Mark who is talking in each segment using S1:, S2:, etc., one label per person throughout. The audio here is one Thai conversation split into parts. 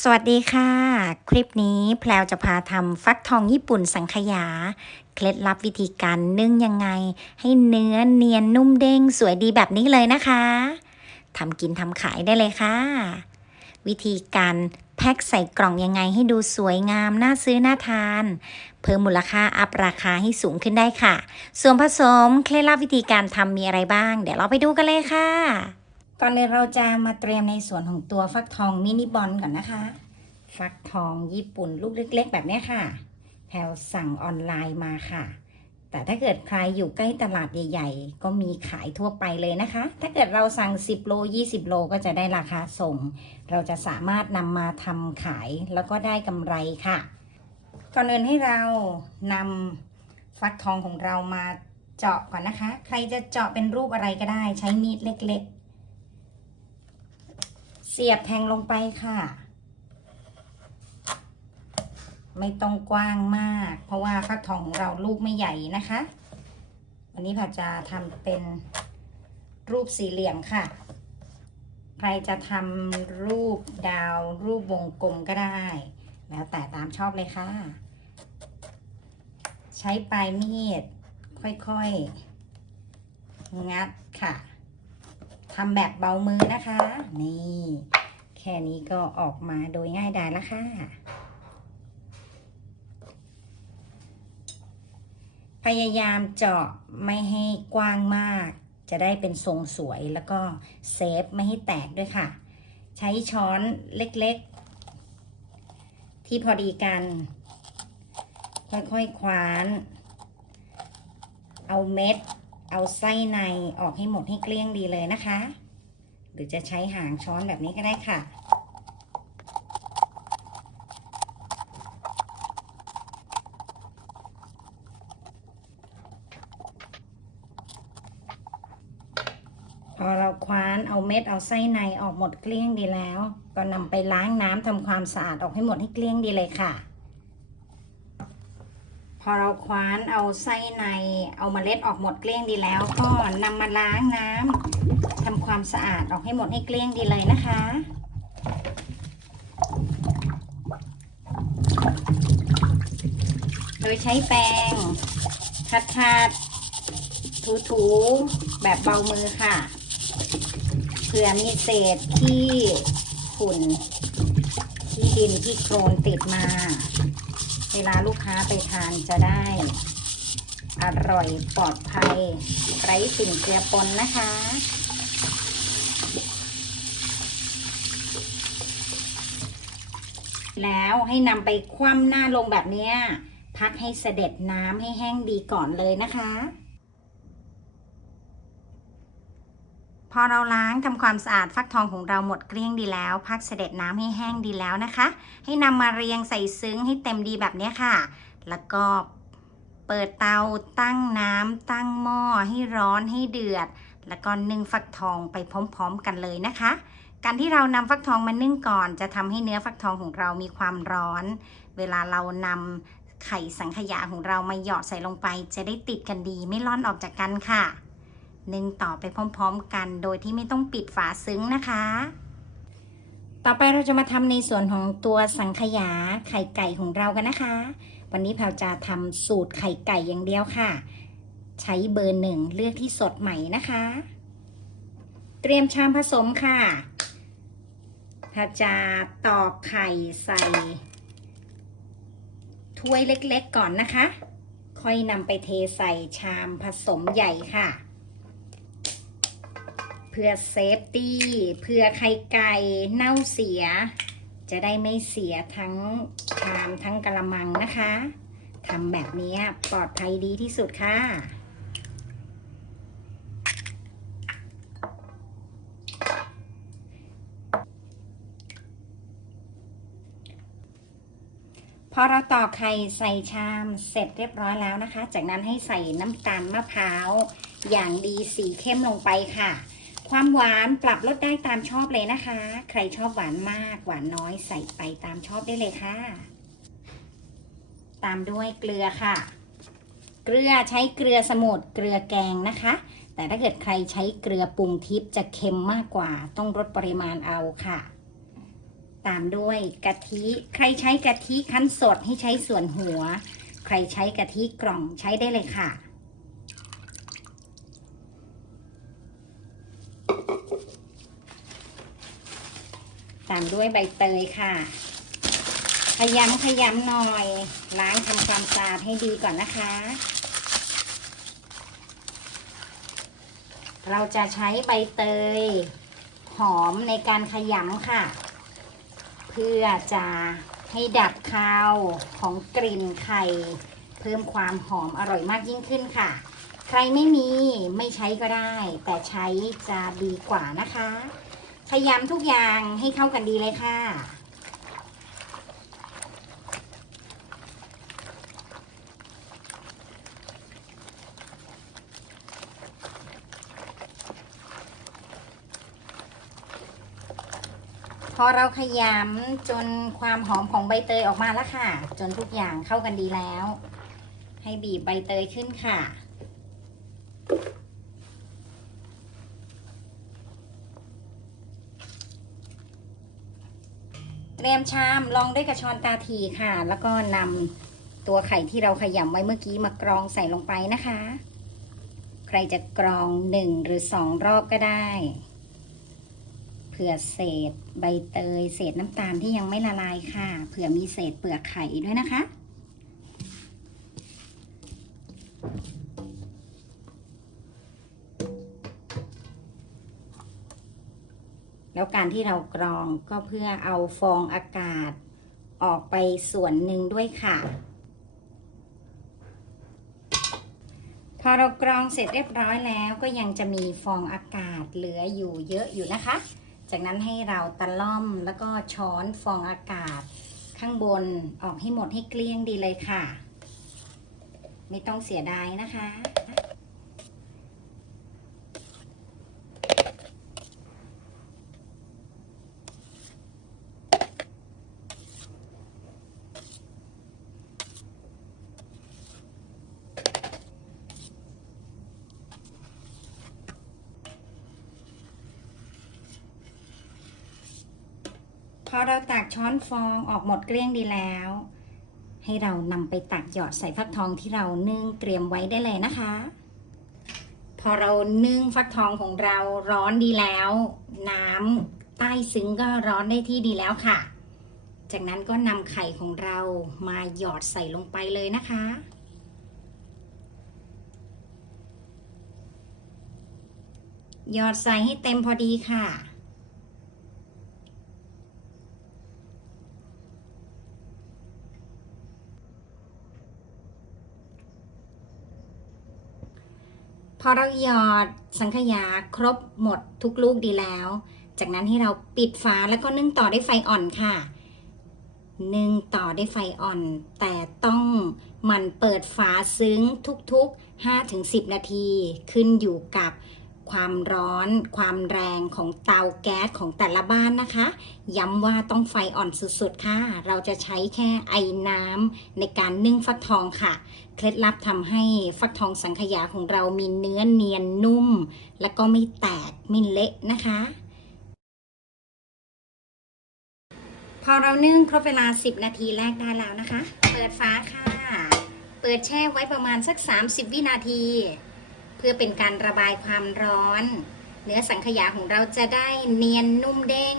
S1: สวัสดีค่ะ คลิปนี้แพลวจะพาทำฟักทองญี่ปุ่นสังขยา เคล็ดลับวิธีการนึ่งยังไง ให้เนื้อเนียนนุ่มเด้งสวยดีแบบนี้เลยนะคะทำกินทำขายได้เลยค่ะ วิธีการแพ็คใส่กล่องยังไงให้ดูสวยงามน่าซื้อน่าทาน เพิ่มมูลค่าอัพราคาให้สูงขึ้นได้ค่ะ ส่วนผสมเคล็ดลับวิธีการทำมีอะไรบ้าง เดี๋ยวเราไปดูกันเลยค่ะ ก่อนเลยเราจะมาเตรียมในส่วนของตัวฟักทองมินิบอลก่อนนะคะ ฟักทองญี่ปุ่นลูกเล็ก ๆ แบบนี้ค่ะ แพลวสั่งออนไลน์มาค่ะ แต่ถ้าเกิดใครอยู่ใกล้ตลาดใหญ่ ๆ ก็มีขายทั่วไปเลยนะคะ ถ้าเกิดเราสั่ง 10 โล 20 โลก็จะได้ราคาส่ง เราจะสามารถนำมาทำขายแล้วก็ได้กำไรค่ะ ก่อนอื่นให้เรานำฟักทองของเรามาเจาะก่อนนะคะ ใครจะเจาะเป็นรูปอะไรก็ได้ ใช้มีดเล็กๆ เสียบแทงลงไปค่ะ ไม่ต้องกว้างมาก เพราะว่าฟักทองของเราลูกไม่ใหญ่นะคะ วันนี้ผัดจะทำเป็นรูปสี่เหลี่ยมค่ะ ใครจะทำรูปดาวรูปวงกลมก็ได้ แล้วแต่ตามชอบเลยค่ะ ใช้ปลายมีดค่อยๆ งัดค่ะ ทำแบบเบามือนะคะ นี่ แค่นี้ก็ออกมาโดยง่ายดายแล้วค่ะ พยายามเจาะไม่ให้กว้างมาก จะได้เป็นทรงสวยแล้วก็เซฟไม่ให้แตกด้วยค่ะ ใช้ช้อนเล็กๆ ที่พอดีกัน ค่อยๆคคว้าน เอาเม็ด เอาไส้ในออกให้หมดให้เกลี้ยงดีเลยนะคะ หรือจะใช้หางช้อนแบบนี้ก็ได้ค่ะ พอเราคว้านเอาเม็ดเอาไส้ในออกหมดเกลี้ยงดีแล้ว ก็นำไปล้างน้ำทำความสะอาดออกให้หมดให้เกลี้ยงดีเลยค่ะ พอเราคว้านเอาไส้ในเอาเมล็ดออกหมดเกลี้ยงดีแล้ว ก็นำมาล้างน้ำทำความสะอาดออกให้หมดให้เกลี้ยงดีเลยนะคะโดยใช้แปรงคัดคัดถูถูๆแบบเบามือค่ะ เผื่อมีเศษที่ฝุ่น ที่ดินที่โครนติดมา เวลาลูกค้าไปทานจะได้ อร่อยปลอดภัย ไร้สิ่งเจือปนนะคะ แล้วให้นำไปคว่ำหน้าลงแบบนี้พักให้เสด็จน้ำให้แห้งดีก่อนเลยนะคะ พอเราล้างทำความสะอาดฟักทองของเราหมดเกลี้ยงดีแล้ว พักเสด็จน้ำให้แห้งดีแล้วนะคะ ให้นำมาเรียงใส่ซึ้งให้เต็มดีแบบนี้ค่ะ แล้วก็เปิดเตาตั้งน้ำตั้งหม้อให้ร้อนให้เดือด แล้วก็นึ่งฟักทองไปพร้อมๆกันเลยนะคะ การที่เรานำฟักทองมานึ่งก่อน จะทำให้เนื้อฟักทองของเรามีความร้อน เวลาเรานำไข่สังขยาของเรามาหยอดใส่ลงไป จะได้ติดกันดีไม่ล่อนออกจากกันค่ะ นึ่งต่อไปพร้อมๆ กันโดยที่ไม่ต้องปิดฝาซึ้งนะคะ ต่อไปเราจะมาทำในส่วนของตัวสังขยาไข่ไก่ของเรากันนะคะ วันนี้แพลจะทำสูตรไข่ไก่อย่างเดียวค่ะ ใช้เบอร์หนึ่งเลือกที่สดใหม่นะคะ เตรียมชามผสมค่ะแพลจะตอกไข่ใส่ถ้วยเล็กๆก่อนนะคะ ค่อยนำไปเทใส่ชามผสมใหญ่ค่ะ เพื่อเซฟตี้เพื่อไข่ไก่เน่าเสีย จะได้ไม่เสียทั้งชามทั้งกระมังนะคะทำแบบนี้ปลอดภัยดีที่สุดค่ะพอเราตอกไข่ใส่ชามเสร็จเรียบร้อยแล้วนะคะ จากนั้นให้ใส่น้ำตาลมะพร้าวอย่างดีสีเข้มลงไปค่ะ ความหวานปรับลดได้ตามชอบเลยนะคะ ใครชอบหวานมากหวานน้อยใส่ไปตามชอบได้เลยค่ะ ตามด้วยเกลือค่ะ เกลือใช้เกลือสมุทรเกลือแกงนะคะ แต่ถ้าเกิดใครใช้เกลือปรุงทิพย์จะเค็มมากกว่า ต้องลดปริมาณเอาค่ะ ตามด้วยกะทิ ใครใช้กะทิคั้นสดให้ใช้ส่วนหัว ใครใช้กะทิกล่องใช้ได้เลยค่ะ ตามด้วยใบเตยค่ะ ขยำขยำหน่อย ล้างทำความสะอาดให้ดีก่อนนะคะ เราจะใช้ใบเตย หอมในการขยำค่ะ เพื่อจะให้ดับคาวของกลิ่นไข่ เพิ่มความหอมอร่อยมากยิ่งขึ้นค่ะ ใครไม่มีไม่ใช้ก็ได้ แต่ใช้จะดีกว่านะคะขยำทุกอย่างให้เข้ากันดีเลยค่ะ พอเราขยำจนความหอมของใบเตยออกมาแล้วค่ะ จนทุกอย่างเข้ากันดีแล้ว ให้บีบใบเตยขึ้นค่ะ เตรียมชามรองด้วยกระชอนตาทีค่ะ แล้วก็นำตัวไข่ที่เราขยำไว้เมื่อกี้มากรองใส่ลงไปนะคะ ใครจะกรองหนึ่งหรือสองรอบก็ได้เผื่อเศษใบเตย เศษน้ำตาลที่ยังไม่ละลายค่ะเผื่อมีเศษเปลือกไข่ด้วยนะคะ แล้วการที่เรากรองก็เพื่อเอาฟองอากาศออกไปส่วนหนึ่งด้วยค่ะ พอเรากรองเสร็จเรียบร้อยแล้วก็ยังจะมีฟองอากาศเหลืออยู่เยอะอยู่นะคะ จากนั้นให้เราตะล่อมแล้วก็ช้อนฟองอากาศข้างบนออกให้หมดให้เกลี้ยงดีเลยค่ะ ไม่ต้องเสียดายนะคะ อเราตักช้อนฟองออกหมดเกลี้ยงดีแล้ว ให้เรานำไปตักหยอดใส่ฟักทองที่เรานึ่งเตรียมไว้ได้เลยนะคะ พอเรานึ่งฟักทองของเราร้อนดีแล้ว น้ำใต้ซึ้งก็ร้อนได้ที่ดีแล้วค่ะ จากนั้นก็นำไข่ของเรามาหยอดใส่ลงไปเลยนะคะหยอดใส่ให้เต็มพอดีค่ะ พอเราหยอดสังขยาครบหมดทุกลูกดีแล้ว จากนั้นให้เราปิดฝาแล้วก็นึ่งต่อด้วยไฟอ่อนค่ะ นึ่งต่อด้วยไฟอ่อน แต่ต้องหมันเปิดฝาซึ้งทุกๆ 5-10 นาทีขึ้นอยู่กับ ความร้อน ความแรงของเตาแก๊สของแต่ละบ้านนะคะ ย้ำว่าต้องไฟอ่อนสุดๆค่ะ เราจะใช้แค่ไอ้น้ำในการนึ่งฟักทองค่ะ เคล็ดลับทำให้ฟักทองสังขยาของเรามีเนื้อเนียนนุ่ม และก็ไม่แตกไม่เละนะคะ พอเรานึ่งครบเวลา 10 นาทีแรกได้แล้วนะคะ เปิดฝาค่ะ เปิดแช่ไว้ประมาณสัก 30 วินาที เพื่อเป็นการระบายความร้อน เนื้อสังขยาของเราจะได้เนียนนุ่มเด้ง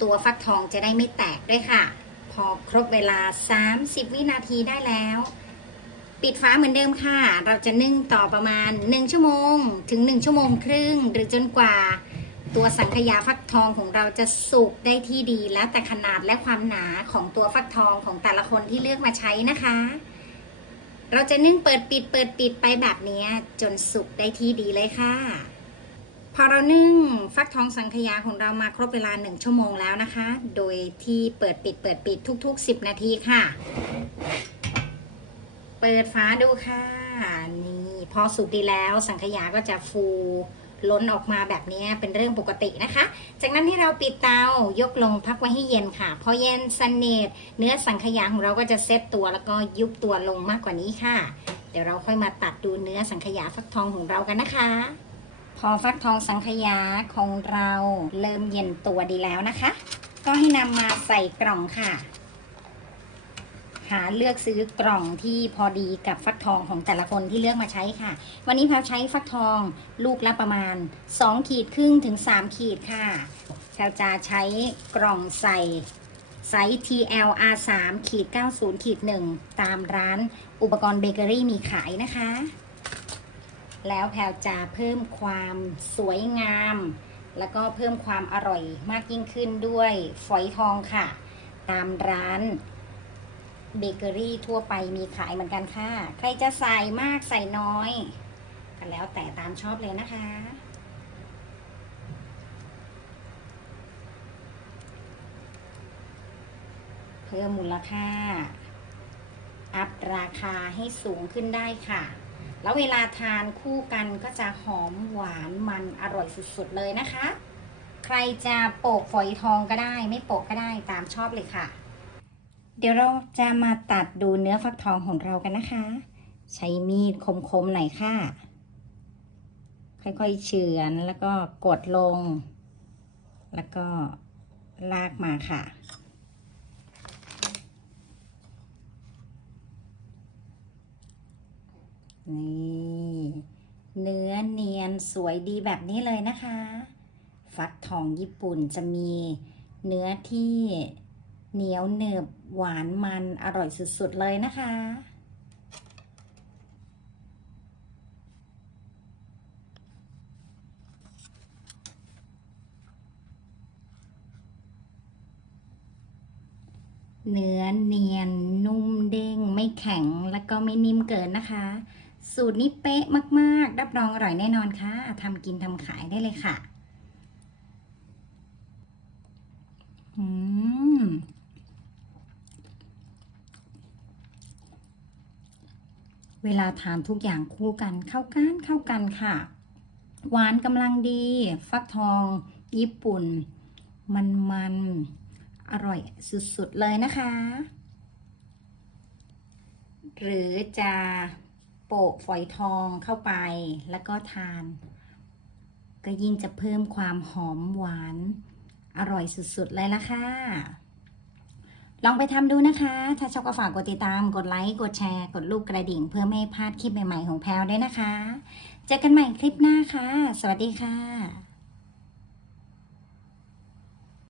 S1: ตัวฟักทองจะได้ไม่แตกด้วยค่ะ พอครบเวลา 30 วินาทีได้แล้ว ปิดฝาเหมือนเดิมค่ะ เราจะนึ่งต่อประมาณ 1 ชั่วโมง ถึง 1 ชั่วโมงครึ่ง หรือจนกว่า ตัวสังขยาฟักทองของเราจะสุกได้ที่ดีแล้วแต่ขนาดและความหนาของตัวฟักทองของแต่ละคนที่เลือกมาใช้นะคะ เราจะนึ่งเปิดปิดเปิดปิดไปแบบนี้จนสุกได้ที่ดีเลยค่ะ พอเรานึ่งฟักทองสังขยาของเรามาครบเวลา 1 ชั่วโมงแล้วนะคะ โดยที่เปิดปิดเปิดปิดทุก ๆ 10 นาทีค่ะ เปิดฝาดูค่ะ นี่พอสุกดีแล้วสังขยาก็จะฟู ล้นออกมาแบบนี้เป็นเรื่องปกตินะคะ จากนั้นที่เราปิดเตายกลงพักไว้ให้เย็นค่ะ พอเย็นสนเนตเนื้อสังขยาของเราก็จะเซตตัวแล้วก็ยุบตัวลงมากกว่านี้ค่ะ เดี๋ยวเราค่อยมาตัดดูเนื้อสังขยาฟักทองของเรากันนะคะ พอฟักทองสังขยาของเราเริ่มเย็นตัวดีแล้วนะคะ ก็ให้นำมาใส่กล่องค่ะ หาเลือกซื้อกล่องที่พอดีกับฟักทองของแต่ละคนที่เลือกมาใช้ค่ะ วันนี้แพลวใช้ฟักทองลูกละประมาณ 2 ขีดครึ่งถึง 3 ขีดค่ะแพลวจะใช้กล่องใส่ไซส์ TL R3 ขีด90ขีด1ตามร้านอุปกรณ์เบเกอรี่มีขายนะคะ แล้วแพลวจะเพิ่มความสวยงาม แล้วก็เพิ่มความอร่อยมากยิ่งขึ้นด้วยฝอยทองค่ะ ตามร้าน เบเกอรี่ทั่วไปมีขายเหมือนกันค่ะ ใครจะใส่มากใส่น้อยก็แล้วแต่ตามชอบเลยนะคะ เพิ่มมูลค่า อัพราคาให้สูงขึ้นได้ค่ะ แล้วเวลาทานคู่กันก็จะหอมหวานมันอร่อยสุดๆเลยนะคะ ใครจะโปกฝอยทองก็ได้ ไม่โปกก็ได้ตามชอบเลยค่ะ เดี๋ยวเราจะมาตัดดูเนื้อฟักทองของเรากันนะคะ ใช้มีดคมๆหน่อยค่ะ ค่อยๆเฉือนแล้วก็กดลง แล้วก็ลากมาค่ะ นี่เนื้อเนียนสวยดีแบบนี้เลยนะคะ ฟักทองญี่ปุ่นจะมีเนื้อที่ เหนียวเนึบหวานมันอร่อยสุดๆเลยนะคะ เนื้อเนียนนุ่มเด้งไม่แข็งและก็ไม่นิ่มเกินนะคะ สูตรนี้เป๊ะมากๆ รับรองอร่อยแน่นอนค่ะทำกินทำขายได้เลยค่ะ อืม เวลาทานทุกอย่างคู่กันเข้ากันเข้ากันค่ะ หวานกำลังดี ฟักทอง ญี่ปุ่น มันมันอร่อยสุดๆเลยนะคะ หรือจะโปะฝอยทองเข้าไปแล้วก็ทาน ก็ยิ่งจะเพิ่มความหอมหวาน อร่อยสุดๆเลยละค่ะ ลองไปทำดูนะคะ ถ้าชอบก็ฝากกดติดตาม กดไลค์ กดแชร์ กดลูกกระดิ่ง เพื่อไม่พลาดคลิปใหม่ๆของแพลวด้วยนะคะ เจอกันใหม่คลิปหน้าค่ะ สวัสดีค่ะ